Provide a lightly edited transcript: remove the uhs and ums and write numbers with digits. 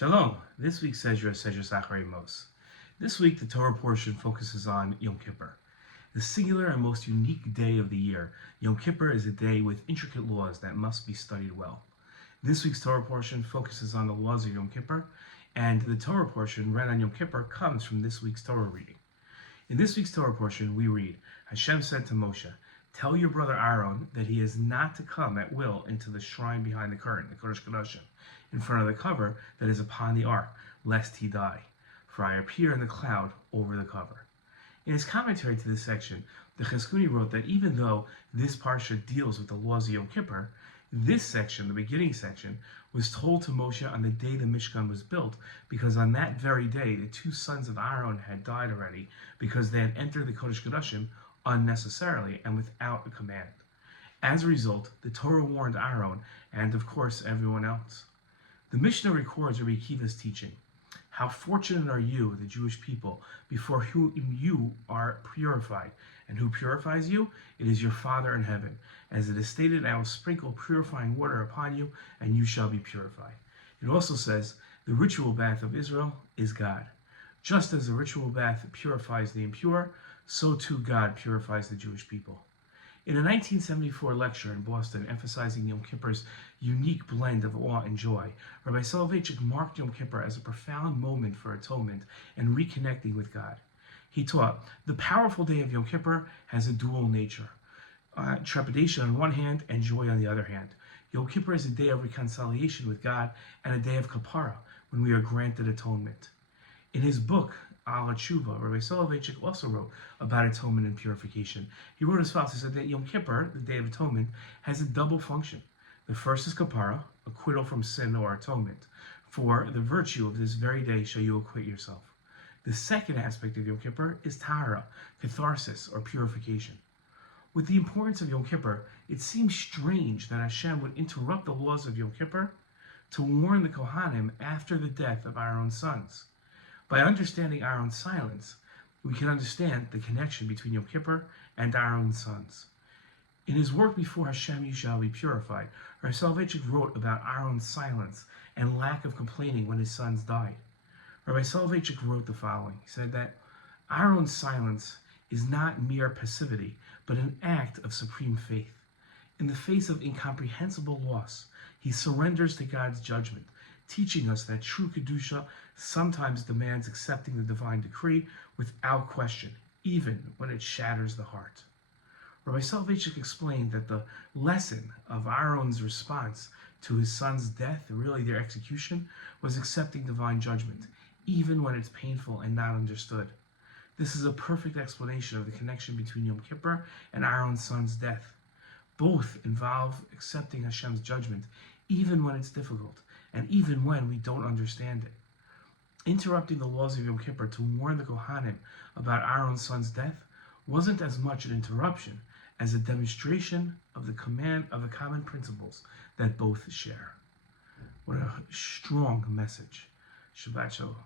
Shalom. This week's Sedra Acharei Mos. This week, the Torah portion focuses on Yom Kippur. The singular and most unique day of the year, Yom Kippur is a day with intricate laws that must be studied well. This week's Torah portion focuses on the laws of Yom Kippur, and the Torah portion read on Yom Kippur comes from this week's Torah reading. In this week's Torah portion, we read, Hashem said to Moshe, "Tell your brother Aaron that he is not to come at will into the shrine behind the curtain, the Kodesh Kodashim, in front of the cover that is upon the ark, lest he die. For I appear in the cloud over the cover." In his commentary to this section, the Chizkuni wrote that even though this parsha deals with the laws of Yom Kippur, this section, the beginning section, was told to Moshe on the day the Mishkan was built, because on that very day the two sons of Aaron had died already because they had entered the Kodesh Kodashim unnecessarily and without a command. As a result, the Torah warned Aaron and, of course, everyone else. The Mishnah records Rabbi Akiva's teaching. How fortunate are you, the Jewish people, before whom you are purified. And who purifies you? It is your Father in heaven. As it is stated, I will sprinkle purifying water upon you, and you shall be purified. It also says, the ritual bath of Israel is God. Just as the ritual bath purifies the impure, so too God purifies the Jewish people. In a 1974 lecture in Boston emphasizing Yom Kippur's unique blend of awe and joy, Rabbi Soloveitchik marked Yom Kippur as a profound moment for atonement and reconnecting with God. He taught, the powerful day of Yom Kippur has a dual nature, trepidation on one hand and joy on the other hand. Yom Kippur is a day of reconciliation with God and a day of kapara, when we are granted atonement. In his book, Al HaTshuva, Rabbi Soloveitchik also wrote about atonement and purification. He wrote as follows. He said that Yom Kippur, the Day of Atonement, has a double function. The first is kapara, acquittal from sin or atonement. For the virtue of this very day shall you acquit yourself. The second aspect of Yom Kippur is tahara, catharsis or purification. With the importance of Yom Kippur, it seems strange that Hashem would interrupt the laws of Yom Kippur to warn the Kohanim after the death of Aaron's sons. By understanding Aaron's silence, we can understand the connection between Yom Kippur and Aaron's sons. In his work Before Hashem You Shall Be Purified, Rabbi Soloveitchik wrote about Aaron's silence and lack of complaining when his sons died. Rabbi Soloveitchik wrote the following. He said that Aaron's silence is not mere passivity, but an act of supreme faith. In the face of incomprehensible loss, he surrenders to God's judgment, teaching us that true Kedusha sometimes demands accepting the divine decree without question, even when it shatters the heart. Rabbi Soloveitchik explained that the lesson of Aaron's response to his son's death, and really their execution, was accepting divine judgment, even when it's painful and not understood. This is a perfect explanation of the connection between Yom Kippur and Aaron's son's death. Both involve accepting Hashem's judgment, even when it's difficult, and even when we don't understand it. Interrupting the laws of Yom Kippur to warn the Kohanim about Aaron's son's death wasn't as much an interruption as a demonstration of the common principles that both share. What a strong message. Shabbat Shalom.